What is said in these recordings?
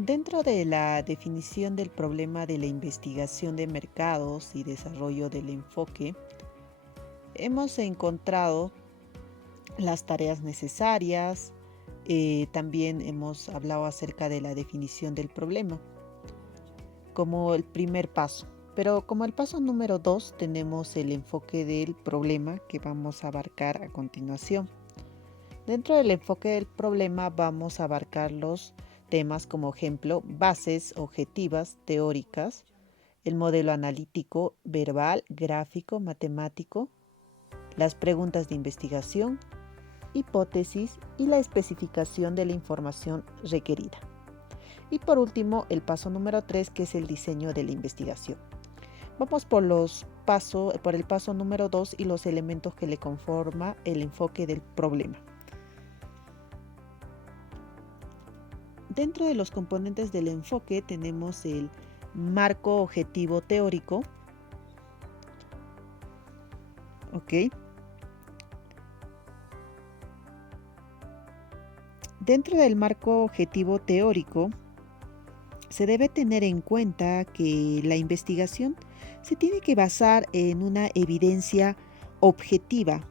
Dentro de la definición del problema de la investigación de mercados y desarrollo del enfoque, hemos encontrado las tareas necesarias, también hemos hablado acerca de la definición del problema como el primer paso. Pero como el paso número 2 tenemos el enfoque del problema que vamos a abarcar a continuación. Dentro del enfoque del problema vamos a abarcar los temas como ejemplo, bases objetivas teóricas, el modelo analítico, verbal, gráfico, matemático, las preguntas de investigación, hipótesis y la especificación de la información requerida. Y por último, el paso número 3, que es el diseño de la investigación. Vamos por el paso número 2 y los elementos que le conforma el enfoque del problema. Dentro de los componentes del enfoque tenemos el marco objetivo teórico. ¿Ok? Dentro del marco objetivo teórico, se debe tener en cuenta que la investigación se tiene que basar en una evidencia objetiva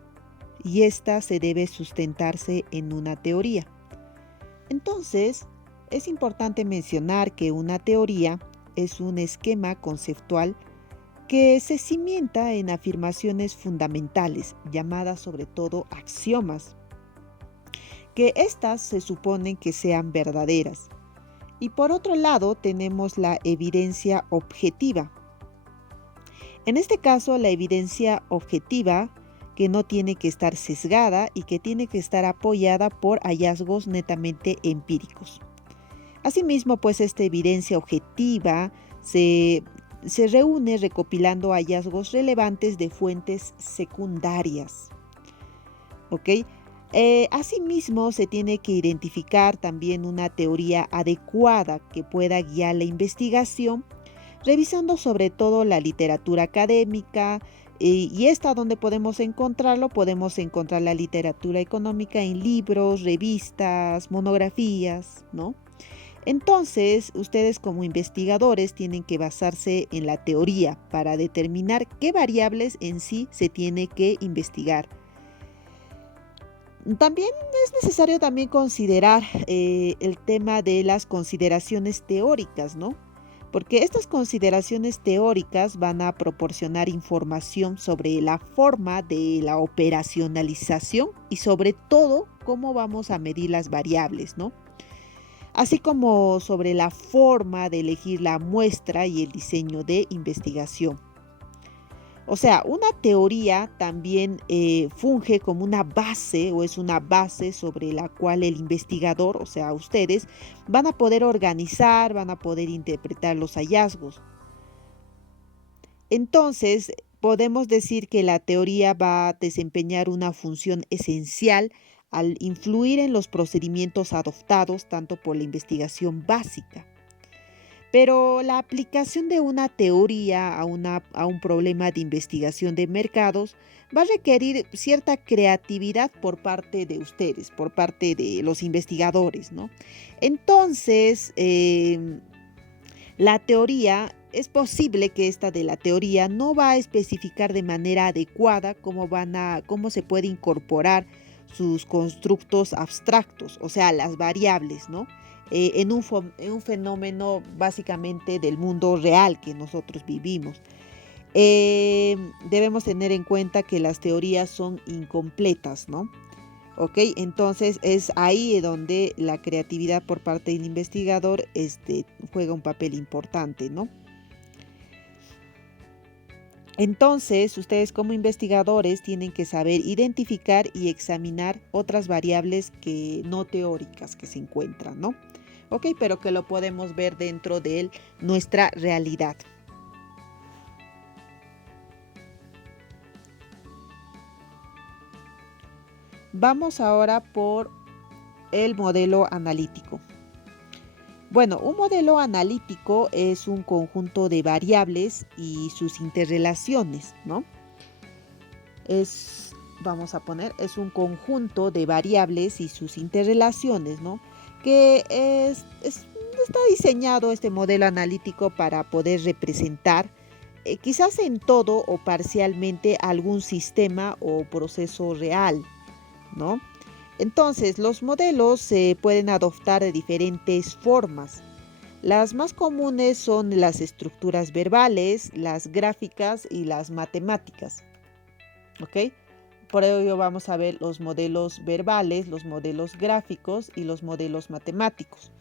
y esta se debe sustentarse en una teoría. Entonces, es importante mencionar que una teoría es un esquema conceptual que se cimienta en afirmaciones fundamentales, llamadas sobre todo axiomas, que éstas se suponen que sean verdaderas. Y por otro lado tenemos la evidencia objetiva. En este caso, la evidencia objetiva que no tiene que estar sesgada y que tiene que estar apoyada por hallazgos netamente empíricos. Asimismo, pues esta evidencia objetiva se reúne recopilando hallazgos relevantes de fuentes secundarias. ¿Ok? Asimismo, se tiene que identificar también una teoría adecuada que pueda guiar la investigación, revisando sobre todo la literatura académica, y esta donde podemos encontrarlo, podemos encontrar la literatura económica en libros, revistas, monografías, ¿no? Entonces, ustedes como investigadores tienen que basarse en la teoría para determinar qué variables en sí se tiene que investigar. También es necesario también considerar el tema de las consideraciones teóricas, ¿no? Porque estas consideraciones teóricas van a proporcionar información sobre la forma de la operacionalización y sobre todo cómo vamos a medir las variables, ¿no? Así como sobre la forma de elegir la muestra y el diseño de investigación. O sea, una teoría también funge como una base o es una base sobre la cual el investigador, o sea, ustedes, van a poder organizar, van a poder interpretar los hallazgos. Entonces, podemos decir que la teoría va a desempeñar una función esencial al influir en los procedimientos adoptados tanto por la investigación básica. Pero la aplicación de una teoría a un problema de investigación de mercados va a requerir cierta creatividad por parte de ustedes, por parte de los investigadores, ¿no? Entonces, la teoría, es posible que esta de la teoría no va a especificar de manera adecuada cómo se puede incorporar sus constructos abstractos, o sea, las variables, ¿no? En un fenómeno básicamente del mundo real que nosotros vivimos. Debemos tener en cuenta que las teorías son incompletas, ¿no? ¿Ok? Entonces es ahí donde la creatividad por parte del investigador juega un papel importante, ¿no? Entonces, ustedes como investigadores tienen que saber identificar y examinar otras variables que no teóricas que se encuentran, ¿no? Ok, pero que lo podemos ver dentro de nuestra realidad. Vamos ahora por el modelo analítico. Bueno, un modelo analítico es un conjunto de variables y sus interrelaciones, ¿no? Es un conjunto de variables y sus interrelaciones, ¿no? Que es está diseñado este modelo analítico para poder representar quizás en todo o parcialmente algún sistema o proceso real, ¿no? Entonces, los modelos se pueden adoptar de diferentes formas. Las más comunes son las estructuras verbales, las gráficas y las matemáticas, ¿ok? Por ello vamos a ver los modelos verbales, los modelos gráficos y los modelos matemáticos,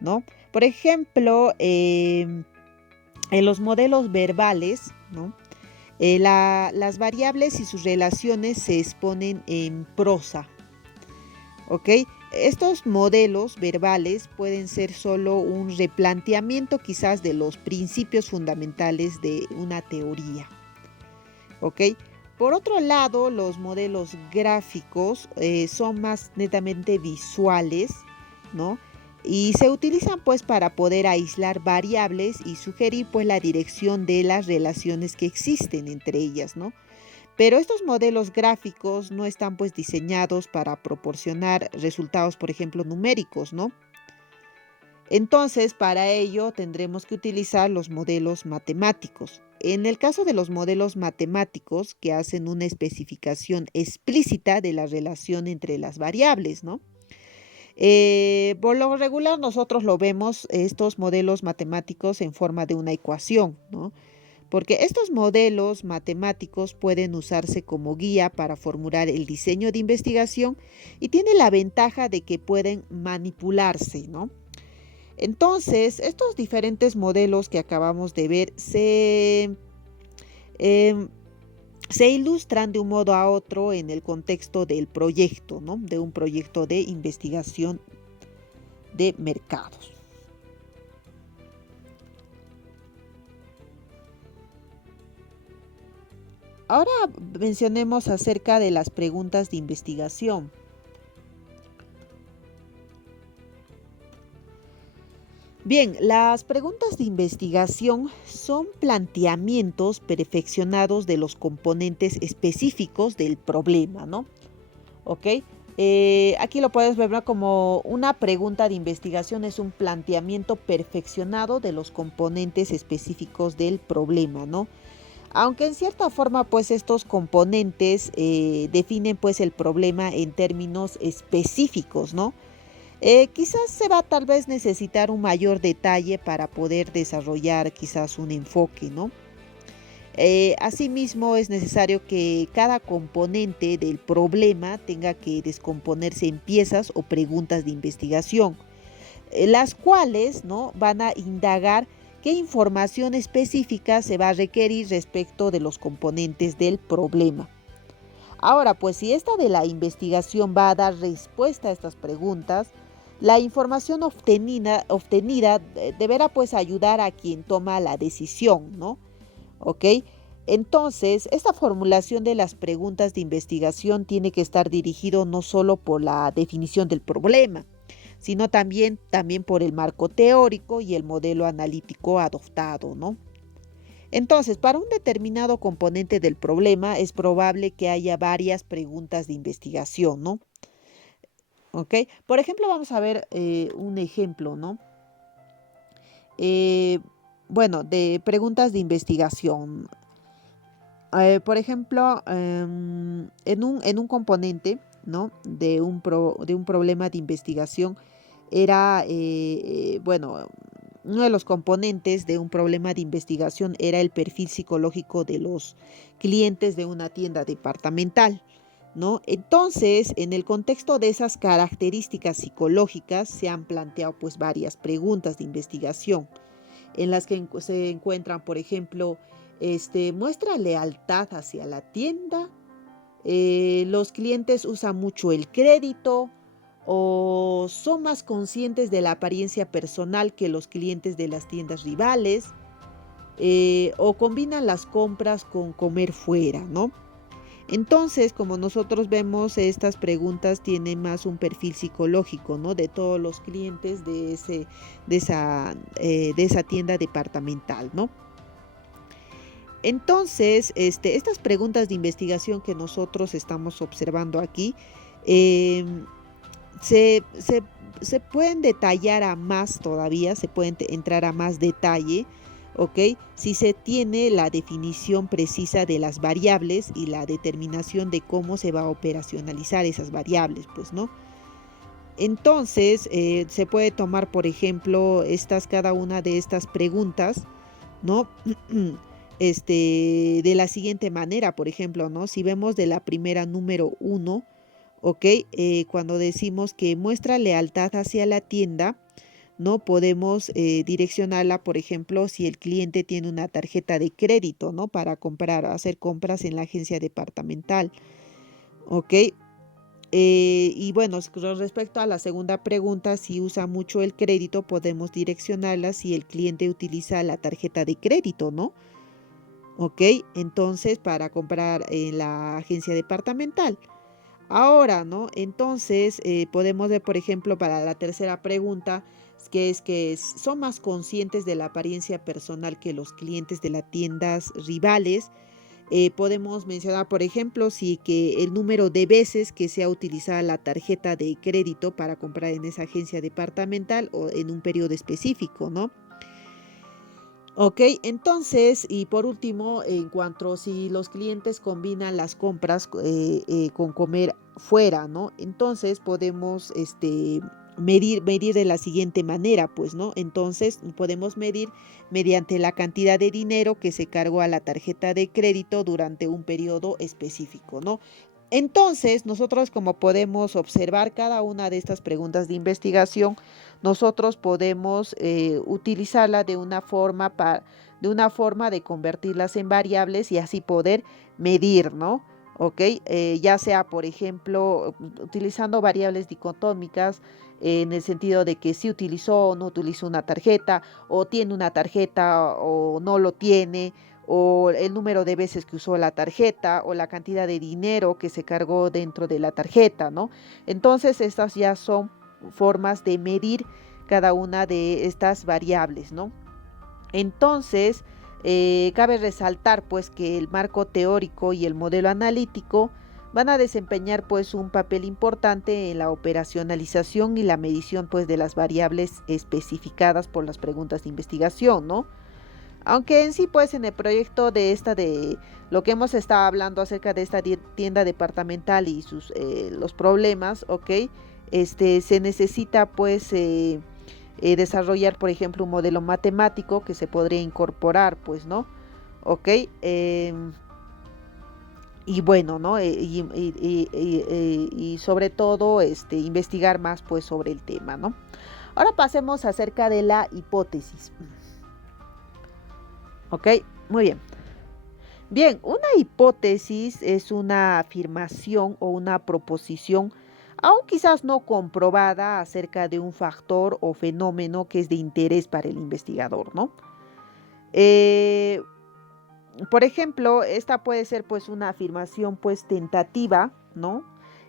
¿no? Por ejemplo, en los modelos verbales, ¿no? Las variables y sus relaciones se exponen en prosa, ¿ok? Estos modelos verbales pueden ser solo un replanteamiento quizás de los principios fundamentales de una teoría, ¿ok? Por otro lado, los modelos gráficos son más netamente visuales, ¿no? Y se utilizan pues para poder aislar variables y sugerir pues la dirección de las relaciones que existen entre ellas, ¿no? Pero estos modelos gráficos no están pues diseñados para proporcionar resultados, por ejemplo, numéricos, ¿no? Entonces, para ello tendremos que utilizar los modelos matemáticos. En el caso de los modelos matemáticos que hacen una especificación explícita de la relación entre las variables, ¿no? Por lo regular nosotros lo vemos estos modelos matemáticos en forma de una ecuación, ¿no? Porque estos modelos matemáticos pueden usarse como guía para formular el diseño de investigación y tiene la ventaja de que pueden manipularse, ¿no? Entonces, estos diferentes modelos que acabamos de ver em, se ilustran de un modo a otro en el contexto del proyecto, ¿no? De un proyecto de investigación de mercados. Ahora mencionemos acerca de las preguntas de investigación. Bien, las preguntas de investigación son planteamientos perfeccionados de los componentes específicos del problema, ¿no? ¿Ok? Aquí lo puedes ver, ¿no? Como una pregunta de investigación es un planteamiento perfeccionado de los componentes específicos del problema, ¿no? Aunque en cierta forma, pues estos componentes definen pues el problema en términos específicos, ¿no? Quizás se va tal vez necesitar un mayor detalle para poder desarrollar quizás un enfoque, ¿no? Asimismo, es necesario que cada componente del problema tenga que descomponerse en piezas o preguntas de investigación, las cuales, ¿no?, van a indagar qué información específica se va a requerir respecto de los componentes del problema. Ahora, pues si esta de la investigación va a dar respuesta a estas preguntas, la información obtenida deberá pues ayudar a quien toma la decisión, ¿no? ¿Ok? Entonces, esta formulación de las preguntas de investigación tiene que estar dirigido no solo por la definición del problema, sino también por el marco teórico y el modelo analítico adoptado, ¿no? Entonces, para un determinado componente del problema es probable que haya varias preguntas de investigación, ¿no? ¿Ok? Por ejemplo, vamos a ver un ejemplo, ¿no? Eh, bueno, de preguntas de investigación. Por ejemplo, en un componente, ¿no?, de un problema de investigación era, bueno, uno de los componentes de un problema de investigación era el perfil psicológico de los clientes de una tienda departamental, ¿no? Entonces, en el contexto de esas características psicológicas se han planteado pues varias preguntas de investigación en las que se encuentran, por ejemplo, muestra lealtad hacia la tienda, los clientes usan mucho el crédito o son más conscientes de la apariencia personal que los clientes de las tiendas rivales, o combinan las compras con comer fuera, ¿no? Entonces, como nosotros vemos, estas preguntas tienen más un perfil psicológico, ¿no?, de todos los clientes de esa tienda departamental, ¿no? Entonces, estas preguntas de investigación que nosotros estamos observando aquí, eh, se se pueden detallar a más todavía, se pueden entrar a más detalle, ¿ok? Si se tiene la definición precisa de las variables y la determinación de cómo se va a operacionalizar esas variables, pues, ¿no? Entonces, se puede tomar, por ejemplo, cada una de estas preguntas, ¿no? De la siguiente manera, por ejemplo, ¿no? Si vemos de la primera número 1, ¿ok? Cuando decimos que muestra lealtad hacia la tienda, ¿no? Podemos direccionarla, por ejemplo, si el cliente tiene una tarjeta de crédito, ¿no? Para hacer compras en la agencia departamental, ¿ok? Y bueno, con respecto a la segunda pregunta, si usa mucho el crédito, podemos direccionarla si el cliente utiliza la tarjeta de crédito, ¿no? ¿Ok? Entonces, para comprar en la agencia departamental. Ahora, ¿no? Entonces, podemos ver, por ejemplo, para la tercera pregunta, que son más conscientes de la apariencia personal que los clientes de las tiendas rivales. Podemos mencionar, por ejemplo, si que el número de veces que se ha utilizado la tarjeta de crédito para comprar en esa agencia departamental o en un periodo específico, ¿no? Ok, entonces, y por último, en cuanto a si los clientes combinan las compras con comer fuera, ¿no? Entonces podemos medir de la siguiente manera, pues, ¿no? Entonces podemos medir mediante la cantidad de dinero que se cargó a la tarjeta de crédito durante un periodo específico, ¿no? Entonces, nosotros como podemos observar cada una de estas preguntas de investigación, nosotros podemos utilizarla de una forma de convertirlas en variables y así poder medir, ¿no? ¿Ok? Ya sea, por ejemplo, utilizando variables dicotómicas en el sentido de que si utilizó o no utilizó una tarjeta, o tiene una tarjeta o no lo tiene, o el número de veces que usó la tarjeta, o la cantidad de dinero que se cargó dentro de la tarjeta, ¿no? Entonces, estas ya son formas de medir cada una de estas variables, ¿no? Entonces, cabe resaltar pues que el marco teórico y el modelo analítico van a desempeñar pues un papel importante en la operacionalización y la medición pues de las variables especificadas por las preguntas de investigación, ¿no? Aunque en sí, pues en el proyecto de lo que hemos estado hablando acerca de esta tienda departamental y los problemas, ¿ok? Se necesita pues desarrollar, por ejemplo, un modelo matemático que se podría incorporar, pues, ¿no? ¿Ok? Y bueno, ¿no? Y sobre todo, investigar más pues sobre el tema, ¿no? Ahora pasemos acerca de la hipótesis. ¿Ok? Muy bien. Bien, una hipótesis es una afirmación o una proposición, aún quizás no comprobada, acerca de un factor o fenómeno que es de interés para el investigador, ¿no? Eh, por ejemplo, esta puede ser pues una afirmación pues tentativa, ¿no?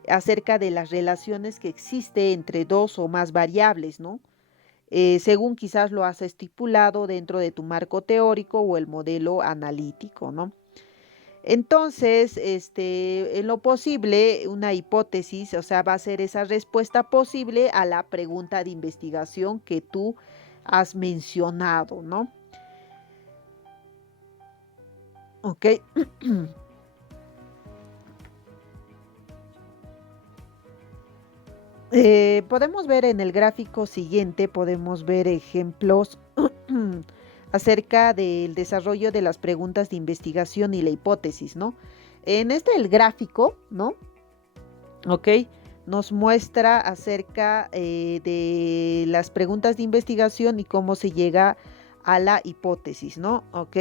Acerca de las relaciones que existe entre dos o más variables, ¿no? Según quizás lo has estipulado dentro de tu marco teórico o el modelo analítico, ¿no? Entonces, en lo posible, una hipótesis, o sea, va a ser esa respuesta posible a la pregunta de investigación que tú has mencionado, ¿no? Ok. Podemos ver en el gráfico siguiente, podemos ver ejemplos acerca del desarrollo de las preguntas de investigación y la hipótesis, ¿no? En el gráfico, ¿no? Ok, nos muestra acerca de las preguntas de investigación y cómo se llega a la hipótesis, ¿no? Ok,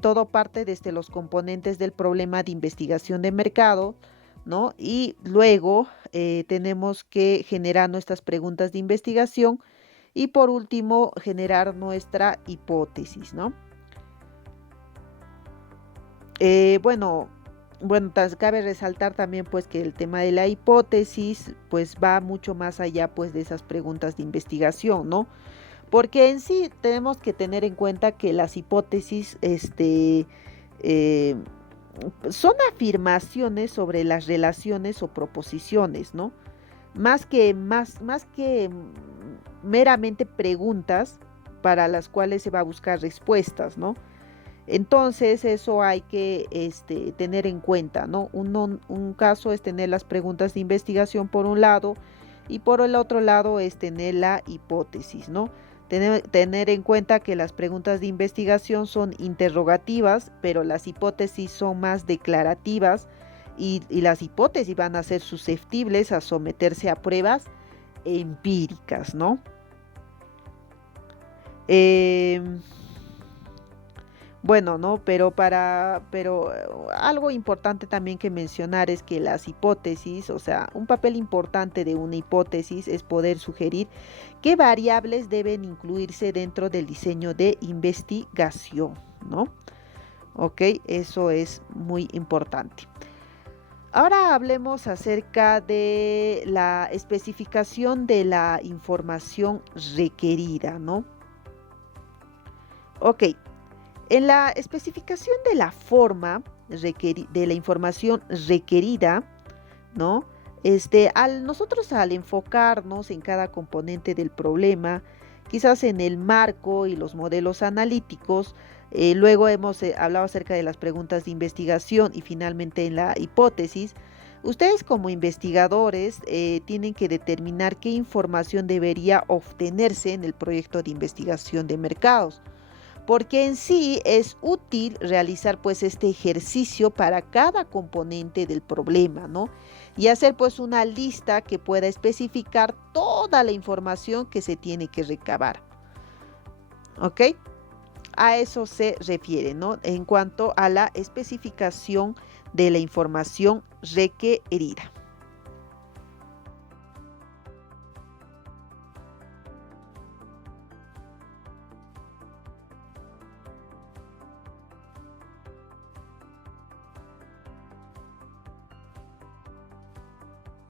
todo parte desde los componentes del problema de investigación de mercado, ¿no? Y luego tenemos que generar nuestras preguntas de investigación y por último generar nuestra hipótesis, ¿no? Bueno, cabe resaltar también pues que el tema de la hipótesis pues va mucho más allá pues de esas preguntas de investigación, ¿no? Porque en sí tenemos que tener en cuenta que las hipótesis eh, son afirmaciones sobre las relaciones o proposiciones, ¿no? meramente preguntas para las cuales se va a buscar respuestas, ¿no? Entonces, eso hay que tener en cuenta, ¿no? Un caso es tener las preguntas de investigación por un lado y por el otro lado es tener la hipótesis, ¿no? Tener en cuenta que las preguntas de investigación son interrogativas, pero las hipótesis son más declarativas y las hipótesis van a ser susceptibles a someterse a pruebas empíricas, ¿no? Em, Bueno, ¿no? Pero algo importante también que mencionar es que las hipótesis, o sea, un papel importante de una hipótesis es poder sugerir qué variables deben incluirse dentro del diseño de investigación, ¿no? Ok, eso es muy importante. Ahora hablemos acerca de la especificación de la información requerida, ¿no? Ok, en la especificación de la forma de la información requerida, ¿no? Nosotros al enfocarnos en cada componente del problema, quizás en el marco y los modelos analíticos, luego hemos hablado acerca de las preguntas de investigación y finalmente en la hipótesis. Ustedes como investigadores tienen que determinar qué información debería obtenerse en el proyecto de investigación de mercados, porque en sí es útil realizar pues este ejercicio para cada componente del problema, ¿no? Y hacer pues una lista que pueda especificar toda la información que se tiene que recabar, ¿ok? A eso se refiere, ¿no? En cuanto a la especificación de la información requerida.